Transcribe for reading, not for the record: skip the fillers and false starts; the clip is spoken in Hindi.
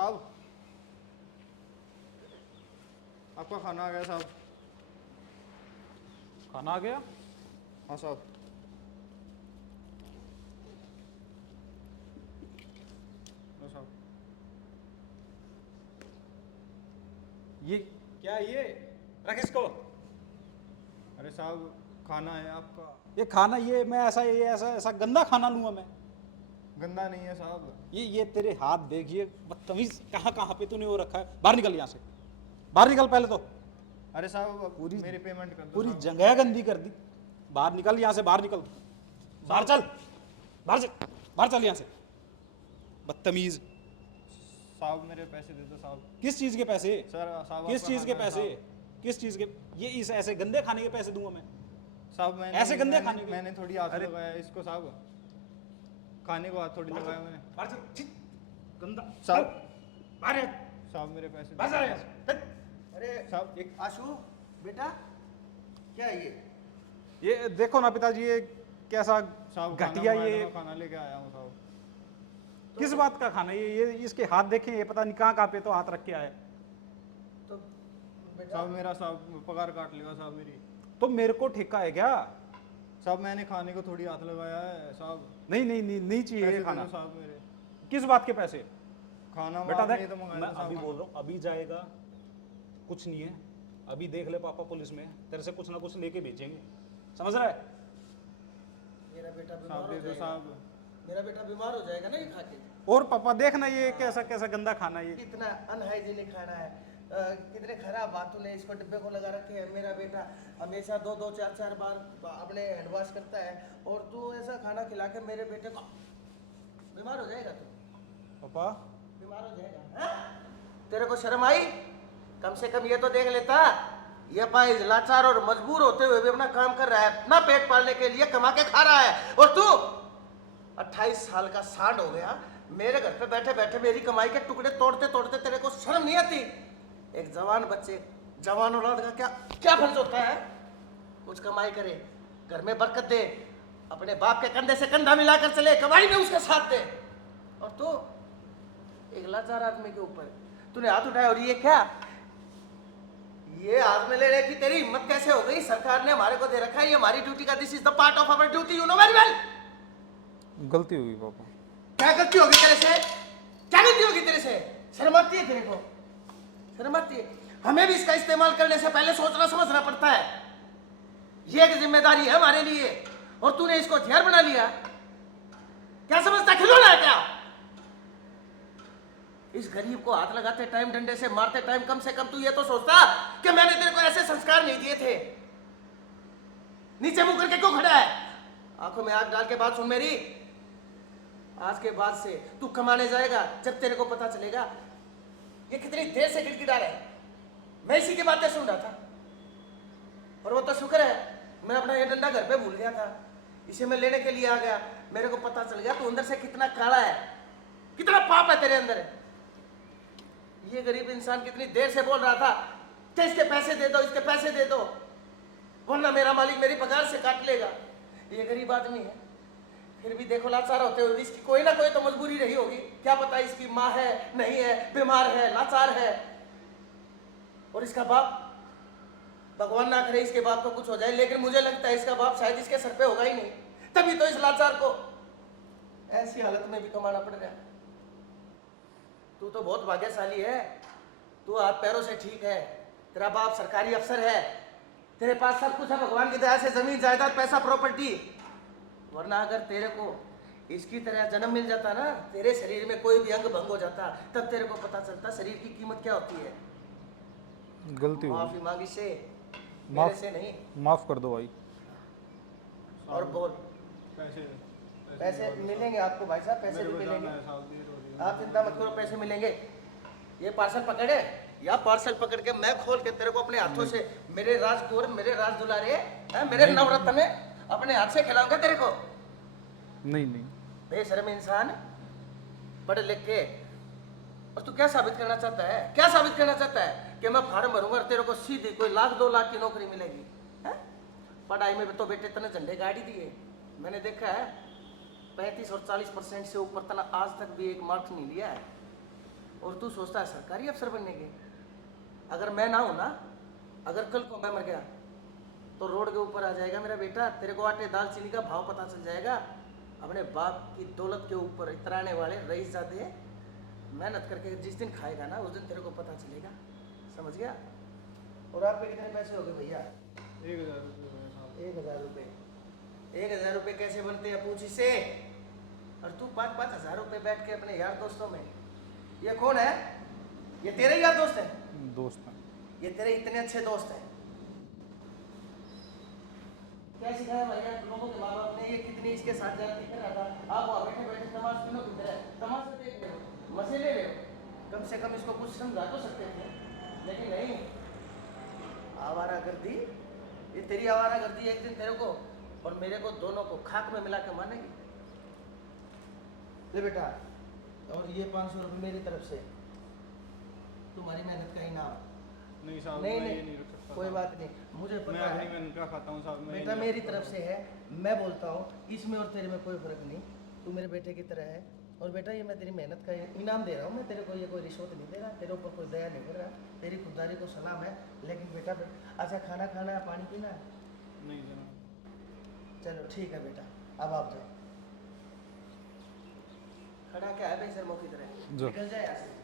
साहब आपका खाना आ गया साहब। खाना आ गया? हाँ साहब। लो साहब। ये क्या है ये? रख इसको। अरे साहब खाना है आपका। ये खाना, ये मैं ऐसा ये ऐसा ऐसा गंदा खाना लूंगा मैं? गंदा नहीं है साहब। ये तेरे हाथ देखिए, बदतमीज, कहाँ कहाँ पे तूने वो रखा है? बाहर निकल यहाँ से, बाहर निकल पहले तो। अरे साहब पूरी मेरी पेमेंट कर दो पूरी साहब। जगह गंदी कर दी। बाहर निकल यहाँ से, बाहर निकल, बाहर चल, बाहर चल, बाहर चल यहाँ से, बदतमीज। साहब मेरे पैसे दे दो साहब। किस चीज के पैसे? सर साहब किस आपका चीज के खाना है पैसे? साहब। किस चीज के? ये इस ऐसे गंदे खाने के पैसे दूंगा मैं? साहब मैंने ऐसे गंदे मैंने, खाने के? मैंने थोड़ी हाथ अरे लगाया इसको साहब। खाने को हाथ थोड़ी लगाया मैंने। बाहर चल, छी, गंदा साहब। बाहर है, साहब मेरे पैसे बाहर दे जा दो। यहाँ से। अरे साहब एक आशु बेटा, क्या है ये? ये देखो ना पिताजी, ये कैसा साहब घटिया, खाना ये मंगाया था, मैं खाना लेके आया हूँ साहब। किस बात का खाना? ये इसके हाथ देखें, ये पता नहीं कहाँ कहाँ पे तो हाथ रख के आया। तो बेटा साहब मेरा साहब पगार काट लेगा साहब मेरी। तो मेरे को ठेका है क्या? साहब मैंने खाने को थोड़ी हाथ लगाया है साहब। नहीं नहीं नहीं, नहीं चाहिए पैसे ये दे खाना। दो साहब मेरे। किस बात के पैसे? खाना बेटा आपने देख, तो मंगाया मैं था साहब अभी खाना। बोल रहा हूँ, अभी जाएगा, कुछ नहीं है। अभी देख ले पापा पुलिस में, तेरे से कुछ ना कुछ लेके भेजेंगे, समझ रहा है? मेरा बेटा बीमार साहब हो दे दो जाएगा। साहब। मेरा बेटा बीमार हो जाएगा ना ये खा के। और पापा देखना, ये कैसा कैसा गंदा खाना है ये। कितना अनहाइजीनिक खाना है, कितने खराब बातों ने इसको डिब्बे को लगा रखे है। मेरा बेटा हमेशा 2-2 4-4 बार अपने हैंड वॉश करता है, और तू ऐसा खाना खिला के मेरे बेटे को बीमार हो जाएगा। तू पापा बीमार हो जाएगा, हाँ? तेरे को शर्म आई? कम से कम ये तो देख लेता, ये भाई लाचार और मजबूर होते हुए भी अपना काम कर रहा है, अपना पेट पालने के लिए कमा के खा रहा है, और तू 28 साल का सांड हो गया, मेरे घर पे बैठे बैठे मेरी कमाई के टुकड़े तोड़ते तोड़ते तेरे को शर्म नहीं आती? एक जवान बच्चे, जवान औलाद का क्या क्या फर्ज होता है? कुछ कमाई करे, घर में बरकत दे, अपने बाप के कंधे से कंधा मिलाकर चले, कमाई में उसके साथ दे, और तू एक लाचार आदमी के ऊपर तूने हाथ उठाया। और ये क्या, ये हाथ में लेने की तेरी हिम्मत कैसे हो गई? सरकार ने हमारे को दे रखा है, ये हमारी ड्यूटी का, this is the part of our duty, you know very well. गलती हुई पापा। क्या गलती होगी तेरे से? क्या गलती होगी तेरे से? शर्म आती है तेरे को? शर्म आती है? हमें भी इसका इस्तेमाल करने से पहले सोचना समझना पड़ता है। ये एक जिम्मेदारी है हमारे लिए, और तूने इसको हथियार बना लिया। क्या समझता, खिलौना है क्या? इस गरीब को हाथ लगाते टाइम, डंडे से मारते टाइम, कम से कम तू ये तो सोचता कि मैंने तेरे को ऐसे संस्कार नहीं दिए थे। नीचे मुंह करके क्यों खड़ा है? आंखों में आग डाल के बात सुन मेरी। आज के बाद से तू कमाने जाएगा, जब तेरे को पता चलेगा। ये कितनी देर से गिड़गिड़ा रहा है, मैं इसी की बातें सुन रहा था, और वो तो शुक्र है मैं अपना ये डंडा घर पे भूल गया था, इसे मैं लेने के लिए आ गया। मेरे को पता चल गया तू अंदर से कितना काला है, कितना पाप है तेरे अंदर। ये गरीब इंसान कितनी देर से बोल रहा था कि इसके पैसे दे दो, इसके पैसे दे दो, वरना मेरा मालिक मेरी पगार से काट लेगा। ये गरीब आदमी है, फिर भी देखो लाचार होते हुए इसकी कोई ना कोई तो मजबूरी रही होगी। क्या पता इसकी माँ है, नहीं है, बीमार है, लाचार है, और इसका बाप, भगवान ना करे इसके बाप को कुछ हो जाए, लेकिन मुझे लगता है इसका बाप शायद इसके सर पे होगा ही नहीं, तभी तो इस लाचार को ऐसी हालत में भी कमाना पड़ रहा है। तू तो बहुत भाग्यशाली है, तू हाथ पैरों से ठीक है, तेरा बाप सरकारी अफसर है, तेरे पास सब कुछ है भगवान की दया से, जमीन जायदाद पैसा प्रॉपर्टी। वरना अगर तेरे को इसकी तरह जन्म मिल जाता ना, तेरे शरीर में कोई भी अंग भंग हो जाता, तब तेरे को पता चलता शरीर की कीमत क्या होती है। गलती हुई, माफी मांगी से, मेरे माफ से नहीं। माफ कर दो भाई। और बोल, पैसे पैसे मिलेंगे आपको भाई साहब, पैसे भी मिलेंगे, आप चिंता मत करो, पैसे मिलेंगे। ये पार्सल पकड़े, या पार्सल पकड़ के मैं खोल के तेरे को अपने हाथों से, मेरे राजकुमार, मेरे राज दुलारे, मेरे नवरत्न में अपने हाथ से खिलाऊंगा तेरे को। नहीं नहीं, बेशर्म इंसान, पढ़ लिख के, और तू क्या साबित करना चाहता है? क्या साबित करना चाहता है? कि मैं फार्म भरूंगा और तेरे को सीधी कोई 1,00,000 2 लाख की नौकरी मिलेगी? है? पढ़ाई में भी तो बेटे तने झंडे गाड़ी दिए, मैंने देखा है 35 और 40% से ऊपर तना आज तक भी एक मार्क्स नहीं लिया है। और तू सोचता है सरकारी अफसर बनने के। अगर मैं ना हूं ना, अगर कल को मैं मर गया तो रोड के ऊपर आ जाएगा मेरा बेटा, तेरे को आटे दाल चीनी का भाव पता चल जाएगा। अपने बाप की दौलत के ऊपर इतराने वाले रईसजादे मेहनत करके जिस दिन खाएगा ना उस दिन तेरे को पता चलेगा, समझ गया। और आपके कितने पैसे हो गए भैया? 1000 रुपये हुए साहब। 1000 रुपये? 1000 रुपये कैसे बनते हैं पूछ इससे। और तू 5-5 हजार रुपये बैठ के अपने यार दोस्तों में, ये कौन है? ये तेरे यार दोस्त हैं? दोस्त हैं। ये तेरे इतने अच्छे दोस्त हैं? क्या सिखाया भैया लोगों के माँ बाप ने? ये कितनी इसके साथ जाती कर रहा था, आप वहाँ बैठे बैठे तमाशा सुनो की तरह तमाशा देख रहे हो, मजे ले रहे हो। कम से कम इसको कुछ समझा तो सकते थे, लेकिन नहीं। आवारागर्दी, ये तेरी आवारागर्दी एक दिन तेरे को और मेरे को दोनों को खाक में मिला के मानेगी। ले बेटा, और ये 500 रुपये मेरी तरफ से तुम्हारी मेहनत का इनाम। नहीं साहब, नहीं मैं ये नहीं, नहीं रख सकता कोई साहब। बात नहीं, मुझे मैं पता अपनी है मेहनत का खाता हूँ साहब। मैं ये बेटा, नहीं मेरी रख तरफ सकता। से है। मैं बोलता हूँ इसमें और तेरे में कोई फर्क नहीं, तू मेरे बेटे की तरह है। और बेटा ये मैं तेरी मेहनत का इनाम दे रहा हूँ, मैं तेरे को ये कोई रिश्वत नहीं दे रहा, तेरे ऊपर कोई दया नहीं कर रहा, तेरी खुददारी को सलाम है। लेकिन बेटा अच्छा खाना खाना है, पानी पीना है? नहीं जनाब। चलो ठीक है बेटा, अब आप जाओ। खड़ा क्या है बेशर्मों की तरह, जो। निकल जाए यहाँ से।